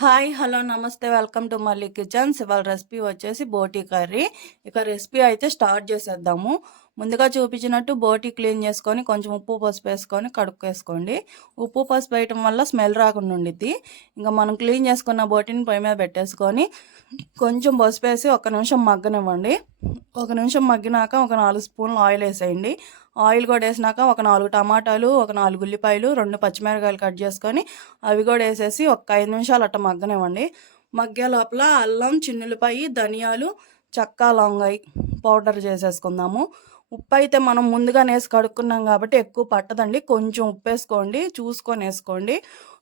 Hi hello నమస్తే welcome to మళ్ళీ kitchens. ఇవాళ రెసిపీ వచ్చేసి బోటీ కర్రీ. ఇక రెసిపీ అయితే స్టార్ట్ చేసేద్దాము. ముందుగా చూపించినట్టు బోటీ క్లీన్ చేసుకొని కొంచెం ఉప్పు పసుపు వేసుకొని కడుక్కేసుకోండి. ఉప్పు పసుపు వేయటం వల్ల స్మెల్ రాకుండా ఉండిద్ది. ఇంకా మనం క్లీన్ చేసుకున్న బోటీని పొయ్యి మీద పెట్టేసుకొని కొంచెం పసుపు వేసి 1 నిమిషం మగ్గనివ్వండి. 1 నిమిషం మగ్గినాక ఒక 4 స్పూన్లు ఆయిల్ వేసేయండి. ఆయిల్ కూడా వేసినాక ఒక 4 టమాటాలు, ఒక 4 ఉల్లిపాయలు, 2 పచ్చిమిరకాయలు కట్ చేసుకొని అవి కూడా వేసేసి ఒక 5 నిమిషాలు అట్ట మగ్గనివ్వండి. మగ్గే లోపల అల్లం, చిన్నులపాయి, ధనియాలు, చెక్క, లవంగాయి పౌడర్ చేసేసుకుందాము. ఉప్పు అయితే మనం ముందుగా వేసి కడుక్కున్నాం కాబట్టి ఎక్కువ పట్టదండి. కొంచెం ఉప్పు వేసుకోండి, చూసుకొని వేసుకోండి.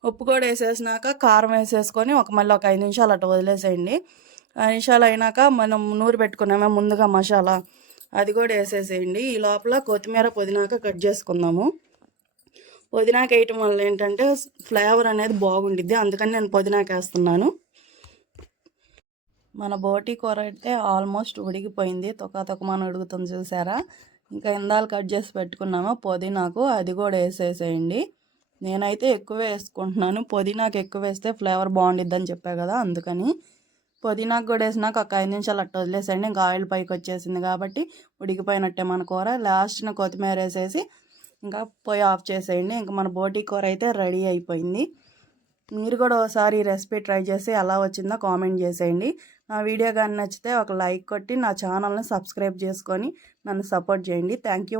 ఉప్పు కూడా వేసేసినాక కారం వేసేసుకొని మళ్ళీ ఒక 5 నిమిషాలు అట్ట వదిలేసేయండి. 5 నిమిషాలు అయినాక మనం నూరు పెట్టుకున్నామే ముందుగా మసాలా, అది కూడా వేసేసేయండి. ఈ లోపల కొత్తిమీర, పుదీనాక కట్ చేసుకుందాము. పుదీనాకు వేయటం వల్ల ఏంటంటే ఫ్లేవర్ అనేది బాగుండిద్ది, అందుకని నేను పుదీనాకు వేస్తున్నాను. మన బోటీ కూర అయితే ఆల్మోస్ట్ ఉడికిపోయింది. తొక్కమని ఉడుకుతుంది చూసారా. ఇంకా ఇందాలు కట్ చేసి పెట్టుకున్నాము పుదీనాకు, అది కూడా వేసేసేయండి. నేనైతే ఎక్కువ వేసుకుంటున్నాను. పుదీనాకు ఎక్కువ వేస్తే ఫ్లేవర్ బాగుండిద్ది అని చెప్పా కదా, అందుకని పుదీనాకు కూడా వేసినాక ఒక 5 నిమిషాలు అట్ట వదిలేసేయండి. ఇంకా ఆయిల్ పైకి వచ్చేసింది కాబట్టి ఉడికిపోయినట్టే మన కూర. లాస్ట్న కొత్తిమీర వేసేసి ఇంకా పొయ్యి ఆఫ్ చేసేయండి. ఇంకా మన బోటీ కూర అయితే రెడీ అయిపోయింది. మీరు కూడా ఒకసారి ఈ రెసిపీ ట్రై చేసి ఎలా వచ్చిందో కామెంట్ చేసేయండి. నా వీడియో కానీ నచ్చితే ఒక లైక్ కొట్టి నా ఛానల్ని సబ్స్క్రైబ్ చేసుకొని నన్ను సపోర్ట్ చేయండి. Thank you.